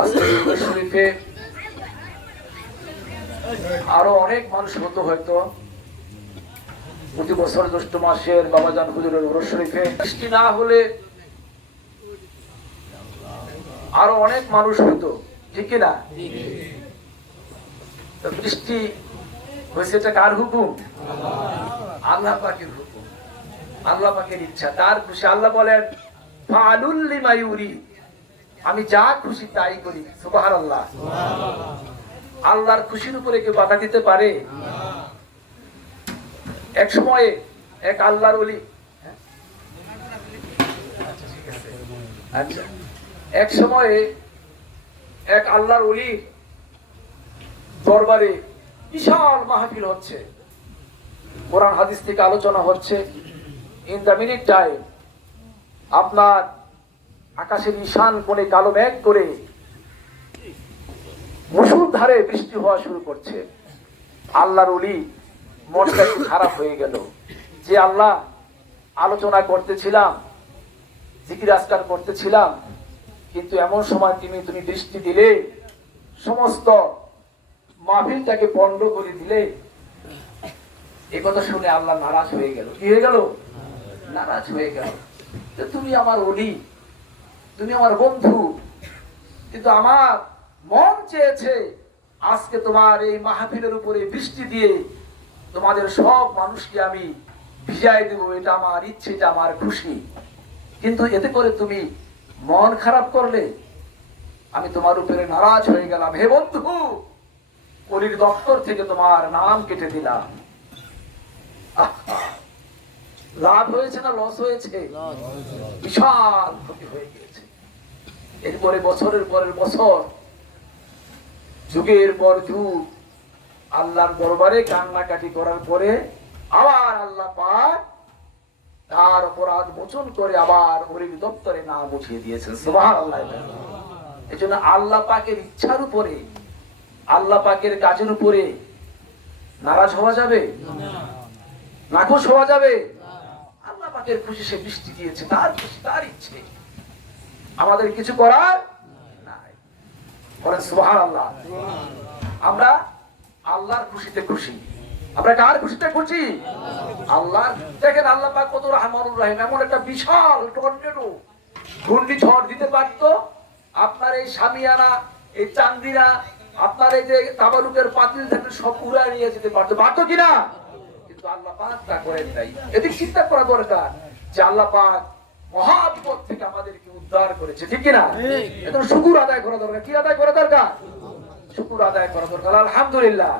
আজকে শরীফে আরো অনেক মানুষ হতো হয়তো প্রতি বছর জ্যৈষ্ঠ মাসের বাবাজান হুজুরের ওরস শরীফে বৃষ্টি না হলে আরো অনেক মানুষ হতো, ঠিক না? বৃষ্টি হয়েছে, এটা কার হুকুম? আল্লাহ পাকের হুকুম, আল্লাহ পাকের ইচ্ছা, তার খুশি। আল্লাহ বলেন ফাআলুল লিমা ইউরিদ, আমি যা খুশি তাই করি। সুবহানাল্লাহ। আল্লাহর খুশির উপরে কেউ বাধা দিতে পারে? এক সময়ে এক আল্লাহর ওলি, আচ্ছা, এক সময়ে এক আল্লাহর ওলির দরবারে বিশাল মাহফিল হচ্ছে, কোরআন হাদিস থেকে আলোচনা হচ্ছে। ইন দ্য মিনিট টাইম আপনার আকাশের ঈশান কোণে কালো মেঘ করে মুষলধারে বৃষ্টি হওয়া শুরু করছে। আল্লাহর ওলি মনটা একটু খারাপ হয়ে গেল, যে আল্লাহ আলোচনা করতেছিলাম, জিকির আজকার করতেছিলাম, কিন্তু এমন সময় তুমি বৃষ্টি দিলে, সমস্ত মাহফিলটাকে পণ্ড করে দিলে। এ কথা শুনে আল্লাহ নারাজ হয়ে গেল। কি হয়ে গেল? নারাজ হয়ে গেল। তুমি আমার ওলি, তুমি আমার বন্ধু, কিন্তু আমার মন চেয়েছে আজকে তোমার এই মাহফিলের উপরে বৃষ্টি দিয়ে তোমাদের সব মানুষকে আমি ভিজাই দেব, এটা আমার ইচ্ছে, এটা আমার খুশি। কিন্তু এতে করে তুমি মন খারাপ করলে, আমি তোমার উপরে নারাজ হয়ে গেলাম। হে বন্ধু, ওলির দপ্তর থেকে তোমার নাম কেটে দিলাম। লাভ হয়েছে না লস হয়েছে? বিশাল ক্ষতি হয়ে গেছে। এরপরে বছরের পরের বছর, যুগের পর যুগ আল্লাহর দরবারে কান্নাকাটি করার পরে আবার আল্লাহ পাক তার অপরাধ মোচন করে আবার ওলির দপ্তরে নাম উঠিয়ে দিয়েছেন। সুবহানাল্লাহ। এই জন্য আল্লাহ পাকের ইচ্ছার উপরে, আল্লাহ পাকের কাজের উপরে নারাজ হওয়া যাবে? নাখুশ হওয়া যাবে? আল্লাহ পাকের খুশি, সে বৃষ্টি দিয়েছে, তার খুশি, তার ইচ্ছে, আমাদের কিছু করার নাই। বলেন সুবহানাল্লাহ। আমরা আল্লাহর খুশিতে খুশি। আমরা কার খুশিতে খুশি? আল্লাহ। দেখেন আল্লাহ পাক কত রহমানুর রহিম। এমন একটা বিশাল টর্নেডো ঘূর্ণিঝড় দিতে পারতো, আপনার এই শামিয়ানা, এই চান্দিনা, আপনার এই যে তাবারুকের পাতিল থেকে সব উড়ায় নিয়ে যেতে পারতো, পারতো কিনা? কিন্তু আল্লাহ পাক তা করেন নাই। এদিক চিন্তা করা দরকার যে আল্লাহ পাক মহা বিপদ থেকে আমাদেরকে উদ্ধার করেছে, ঠিক কিনা? এখন শুকর আদায় করা দরকার। কি আদায় করা দরকার? শুকর আদায় করা দরকার। আলহামদুলিল্লাহ।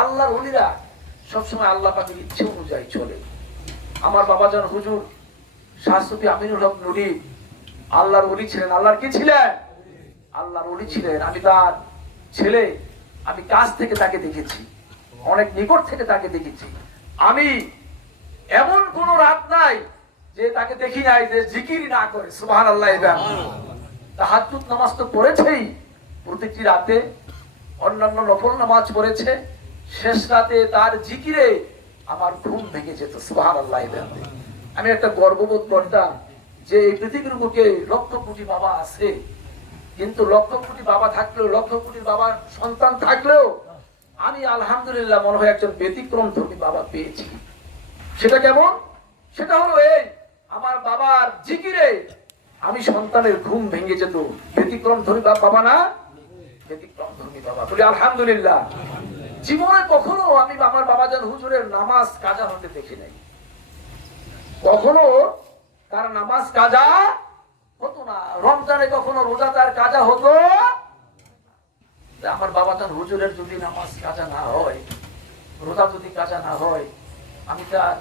আল্লাহর ওলিরা সবসময় আল্লাহ পাকের ইচ্ছে অনুযায়ী চলে। আমার বাবাজান হুজুর শাহসুফি আমিনুল হক নুরি আল্লাহর ওলি ছিলেন। আল্লাহর কি ছিলেন? আল্লাহর ওলি ছিলেন। আমি তার ছেলে, আমি কাছ থেকে তাকে দেখেছি, অনেক নিকট থেকে তাকে দেখেছি। আমি এমন কোন রাত নাই যে তাকে দেখি নাই যে জিকির না করে। সুবহানাল্লাহ। তাহাজ্জুদ নামাজ তো পড়েছেই প্রত্যেকটি রাতে, অন্যান্য নফল নামাজ পড়েছে। শেষ রাতে তার জিকিরে আমার ঘুম ভেঙে যেত। সুবহানাল্লাহ। আমি একটা গর্ববোধ করতাম যে এই পৃথিবীর বুকে লক্ষ কোটি বাবা আছে, কিন্তু লক্ষ কোটি বাবা থাকলেও, লক্ষ কোটি বাবার সন্তান থাকলেও আমি আলহামদুলিল্লাহ মনে হয় একজন ব্যতিক্রম ধর্মী বাবা পেয়েছি। সেটা কেমন? সেটা হলো এই, আমার বাবার জিকিরে আমি সন্তানের ঘুম ভেঙে যেত। ব্যতিক্রম ধর্মী বাবা না? ব্যতিক্রম ধর্মী বাবা। বলি আলহামদুলিল্লাহ। জীবনে কখনো আমি আমার বাবাজান হুজুরের নামাজ কাজা হতে দেখি নাই। কখনো তার নামাজ কাজা হতো না। রমজানে কখনো রোজা তার কাজা হতো। আমার বাবাজান হুজুরের যদি নামাজ কাজা না হয়, রোজা যদি কাজা না হয়, আমি তার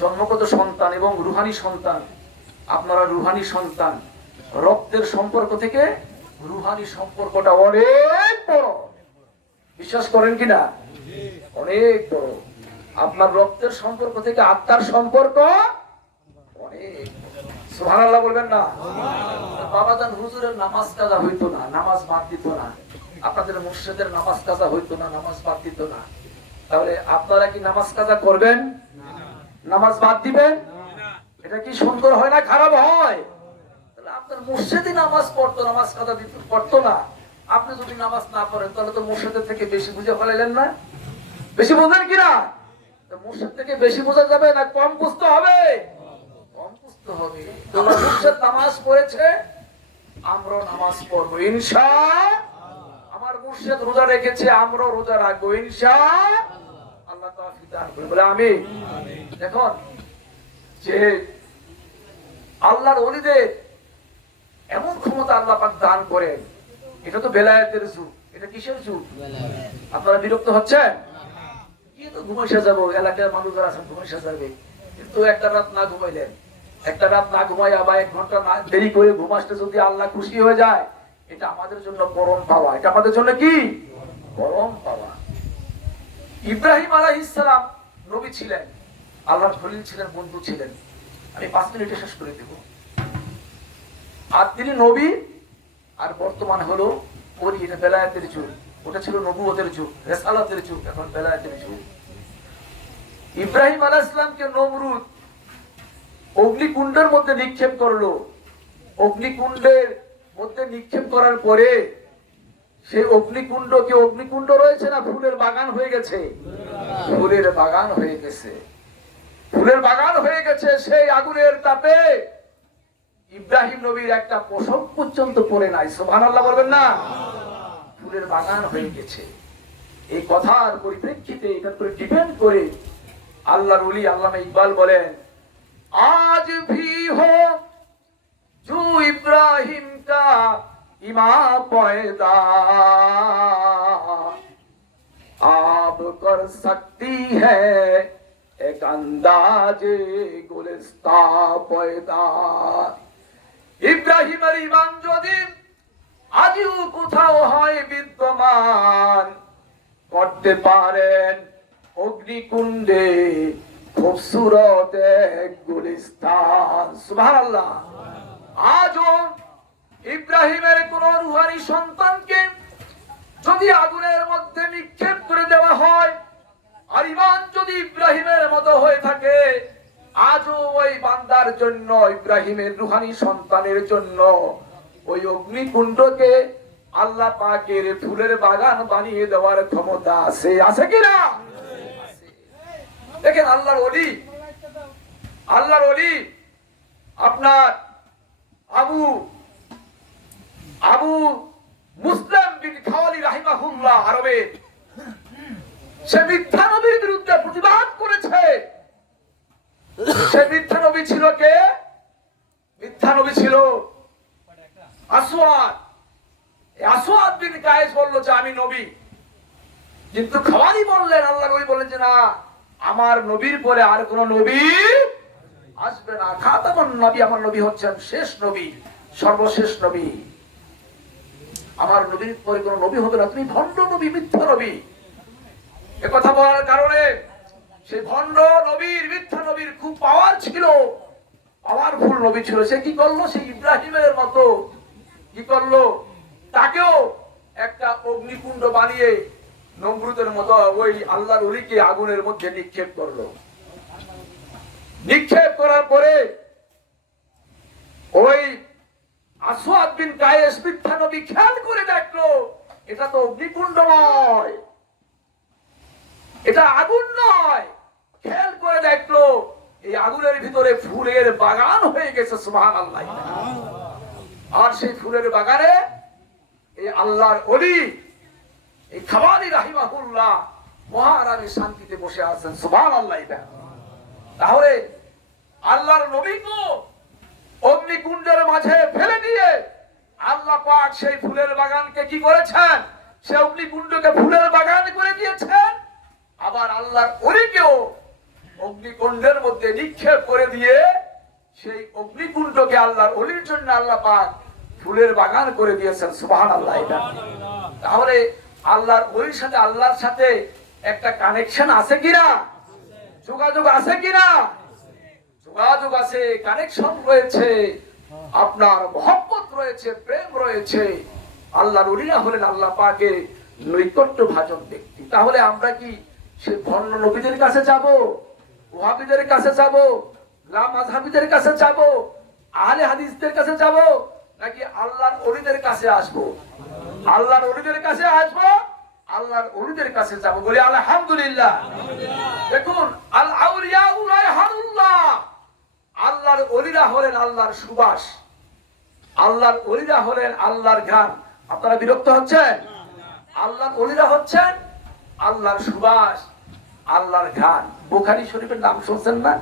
জন্মগত সন্তান এবং রুহানি সন্তান। আপনারা রুহানি সন্তান, রক্তের সম্পর্ক থেকে রুহানি সম্পর্কটা অনেক বড়। বিশ্বাস করেন কিনা? অনেক বড়। আপনার রক্তের সম্পর্ক থেকে আত্মার সম্পর্ক অনেক। সুবহানাল্লাহ বলবেন না? বাবাজান হুজুরের নামাজ কাজা হইতো না, নামাজ বাদ দিত না। আপনাদের মুর্শিদের নামাজ কাজা হইতো না, নামাজ বাদ দিত না। তাহলে আপনারা কি নামাজ কাজা করবেন? নামাজ বাদ দিবেন? এটা কি সুন্দর হয় না খারাপ হয়? তাহলে আপনার মুর্শিদি নামাজ পড়তো, নামাজ কাদা পড়তো না, আপনি যদি নামাজ না পড়েন তাহলে তো মুর্শিদের থেকে বেশি বুঝে ফেলাইলেন না? বেশি বোঝেন কিনা? মুর্শিদ থেকে বেশি বোঝা যাবে না কম বুঝতে হবে? কম বুঝতে হবে। তোমার মুর্শিদ নামাজ পড়েছে, আমরা নামাজ পড়বো ইনশাআল্লাহ। আমার মুর্শিদ রোজা রেখেছে, আমরা রোজা রাখবো ইনশাআল্লাহ। আল্লাহ তাআলা দান করুন, বলে আমিন। দেখুন যে আল্লাহর ওলিদের এমন ক্ষমতা আল্লাহ পাক দান করেন, এটা তো বেলায়েতের যুগ। এটা কিসের যুগ? আপনারা বিরক্ত হচ্ছেন? কি তো ঘুমাইসা যাবো, এলাকার মানুষ যারা আছেন ঘুমাইসা যাবে, কিন্তু একটা রাত না ঘুমাইলেন, একটা রাত না ঘুমাইয়া বা 1 ঘন্টা না দেরি করে ঘুমাসতে যদি আল্লাহ খুশি হয়ে যায়, এটা আমাদের জন্য পরম পাওয়া। এটা আমাদের জন্য কি পরম পাওয়া। ইব্রাহিম আলাইহিস সালাম নবী ছিলেন, আল্লাহর খলিল ছিলেন, বন্ধু ছিলেন। আমি 5 মিনিটে শেষ করে দেব। আর তিনি নবী, আর বর্তমান হলো ওলি। এটা বেলায়েতের যুগ, ওটা ছিল নবুয়তের যুগ, রিসালাতের যুগ, এখন বেলায়েতের যুগ। ইব্রাহিম আলাইহিস সালামকে নমরুদ অগ্নিকুণ্ডের মধ্যে নিক্ষেপ করলো। অগ্নিকুণ্ডের মধ্যে নিক্ষেপ করার পরে সেই অগ্নিকুণ্ডকে, অগ্নিকুণ্ড রয়েছে না, ফুলের বাগান হয়ে গেছে, ফুলের বাগান হয়ে গেছে, ফুলের বাগান হয়ে গেছে। সেই আগুনের তাপে ইব্রাহিম নবীর একটা পোশাক পর্যন্ত পরে নাই। সুবহানাল্লাহ বলবেন না? ফুলের বাগান হয়ে গেছে। এই কথার পরিপ্রেক্ষিতে, এটার উপরে ডিপেন্ড করে আল্লাহর ওলি আল্লামা ইকবাল বলেন, আজ ভি হো जो इब्राहिम का इमाम पैदा आप कर सकती है एक अंदाजे गुलिस्ता पैदा। ইব্রাহিমের ইমাম যদি আজও কোথাও হয় বিদ্যমান, করতে পারেন অগ্নিকুণ্ডে খুবসুরত এক গুলিস্তান। সুবহানাল্লাহ। আজও ইব্রাহিমের কোন রুহানি সন্তানকে যদি আগুনের মধ্যে নিক্ষেপ করে দেওয়া হয়, আর ইমান যদি ইব্রাহিমের মতো হয়ে থাকে, আজও ওই বান্দার জন্য, ইব্রাহিমের রুহানি সন্তানের জন্য ওই অগ্নিকুণ্ডকে আল্লাহ পাকের ফুলের বাগান বানিয়ে দেওয়ার ক্ষমতা আছে। আছে কিনা? দেখেন আল্লাহর ওলি, আল্লাহর ওলি আপনার আবু মুসলিম বিন খাওয়ালি রাহিমাহুল্লাহ আরবের, সে মিথ্যা নবীর বিরুদ্ধে প্রতিবাদ করেছে। সে মিথ্যা নবী ছিল কে? মিথ্যা নবী ছিল আসওয়াদ। আসওয়াদ বিন কায়েস বলল যে আমি নবী, কিন্তু খাওয়ালি বললেন, আল্লাহ নবী বললেন যে না, আমার নবীর পরে আর কোন নবী আসবে না। খাতামুন নবী, আমার নবী হচ্ছেন শেষ নবী, সর্বশেষ নবী। আমার নবীর পরে কোন নবী হবে না, তুমি ভণ্ড নবী, মিথ্যা নবী। একথা বলার কারণে সেই ভণ্ড নবীর, মিথ্যা নবীর খুব পাওয়ার ছিল, পাওয়ারফুল নবী ছিল। সে কি করলো? সে ইব্রাহিমের মতো কি করলো? তাকেও একটা অগ্নিকুণ্ড বানিয়ে নমরুদের মতো ওই আল্লাহর ওলিকে আগুনের মধ্যে নিক্ষেপ করলো। নিক্ষেপ করার পরে ওই আসওয়াদ বিন কায়েস মিথ্যা নবী খেয়াল করে দেখলো এটা তো অগ্নিকুণ্ড নয়, এটা আগুন নয়। খেয়াল করে দেখলো এই আগুনের ভিতরে ফুলের বাগান হয়ে গেছে। সুবহানাল্লাহ। আর সেই ফুলের বাগানে এই আল্লাহর ওলি, এই খাওয়ালি রাহিমাহুল্লাহ মহারানী শান্তিতে বসে আছেন। সুবহানাল্লাহ। তাহলে আল্লাহর নবীকে অগ্নিকুণ্ডের মাঝে ফেলে দিয়ে আল্লাহ পাক সেই ফুলের বাগানকে কি করেছেন? সে অগ্নিকুণ্ডকে ফুলের বাগান করে দিয়েছেন। আবার আল্লাহর ওলিকেও অগ্নিকুণ্ডের মধ্যে নিক্ষেপ করে দিয়ে সেই অগ্নিকুণ্ডকে আল্লাহর ওলির জন্য আল্লাহ পাক ফুলের বাগান করে দিয়েছেন। সুবহানাল্লাহ। তাহলে আল্লাহর ওলির সাথে, আল্লাহর সাথে একটা কানেকশন আছে কিনা? যোগাযোগ আছে কিনা? যোগাযোগ আছে, কানেকশন রয়েছে, আপনার মহব্বত রয়েছে, প্রেম রয়েছে। আল্লাহর ওলিরা হলেন আল্লাহ পাকের নৈকট্য ভাজন ব্যক্তি। তাহলে আমরা কি সেই ভণ্ড নবীদের কাছে যাব, ওয়াহাবিদের কাছে যাব, লামাযহাবিদের কাছে যাব, আহলে হাদিসদের কাছে যাব, নাকি আল্লাহর ওলিদের কাছে আসবো? আল্লাহর ওলিদের কাছে আসবো, আল্লাহর ওলিদের কাছে যাবো। বলি আলহামদুলিল্লাহ। দেখুন, আল আউলিয়া রায়হানুল্লাহ, আল্লাহর ওলিরা হলেন আল্লাহর সুবাস, আল্লাহর ওলিরা হলেন আল্লাহর ঘ্রাণ। আপনারা বিরক্ত হচ্ছেন? আল্লাহর ওলিরা হচ্ছেন আল্লাহর সুবাস, আল্লাহর ঘ্রাণ। বুখারী শরীফের নাম শুনছেন না?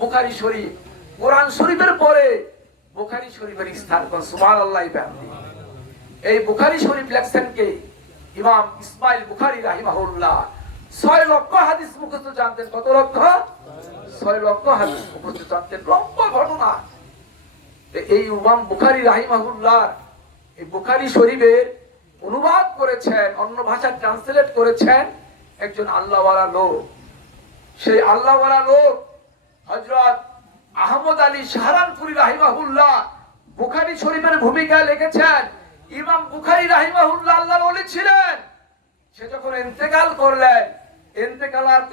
বুখারী শরীফ, কোরআন শরীফের পরে বুখারী শরীফের স্থান কোন? সুবহানাল্লাহ। এই বুখারী শরীফ লেখছেন কে? ইমাম ইসমাইল বুখারী রাহিমাহুল্লাহ। 6 লক্ষ হাদিস মুখস্থ জানতেন। কত লক্ষ? 6 লক্ষ হাদিস মুখস্থ জানতেন। লম্বা ঘটনা। এই ইমাম বুখারী রাহিমাহুল্লাহ এই বুখারী শরীফের অনুবাদ করেছেন, অন্য ভাষায় ট্রান্সলেট করেছেন একজন আল্লাহওয়ালা লোক। সেই আল্লাহওয়ালা লোক হযরত আহমদ আলী শাহরানপুরী রাহিমাহুল্লাহ বুখারী শরীফের ভূমিকায় লিখেছেন। ইমাম বুখারী রাহিমাহুল্লাহ আল্লাহর ওলি ছিলেন। সে যখন ইন্তেকাল করলেন,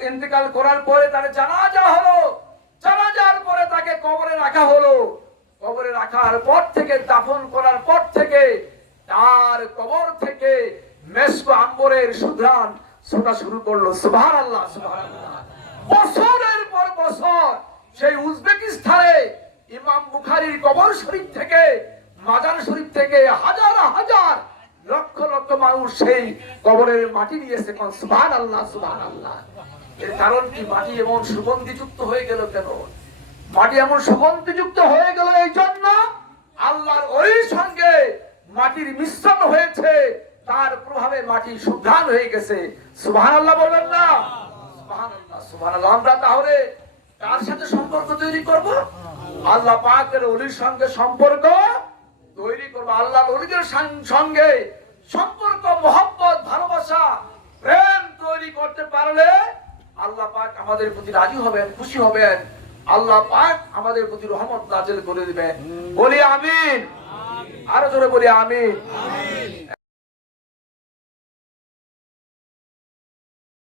ইন্তেকাল করার পরে তার জানাজা হলো। জানাজার পরে তাকে কবরে রাখা হলো। কবরে রাখার পর থেকে, দাফন করার পর থেকে তার কবর থেকে মেশক আম্বরের সুঘ্রাণ ছোটা শুরু করলো। সুবহানাল্লাহ, সুবহানাল্লাহ। বছরের পর বছর সেই উজবেকিস্তানে ইমাম বুখারীর কবর শরীফ থেকে, মাজার শরীফ থেকে হাজার হাজার লক্ষ লক্ষ মানুষ সেই কবরের মাটি নিয়েছে। সুবহানাল্লাহ, সুবহানাল্লাহ। এর কারণ কি? মাটি এমন সুগন্ধিযুক্ত হয়ে গেল কেন? মাটি এমন সুগন্ধিযুক্ত হয়ে গেল এই জন্য, আল্লাহর ওলির সঙ্গে মাটির মিশ্রণ হয়েছে, তার প্রভাবে মাটি সুঘ্রাণ হয়ে গেছে। সুবহানাল্লাহ বলবেন না? সুবহানাল্লাহ, সুবহানাল্লাহ। আমরা তাহলে কার সাথে সম্পর্ক তৈরি করব? আল্লাহ পাকের ওলির সঙ্গে সম্পর্ক তৈরি করব। আল্লাহর ওলিদের সঙ্গে সম্পর্ক, মহব্বত, ভালোবাসা, প্রেম তৈরি করতে পারলে আল্লাহ পাক আমাদের প্রতি রাজি হবেন, খুশি হবেন। আল্লাহ পাক আমাদের প্রতি রহমত নাযিল করে দিবেন। বলি আমিন। আরো জোরে বলি আমিন।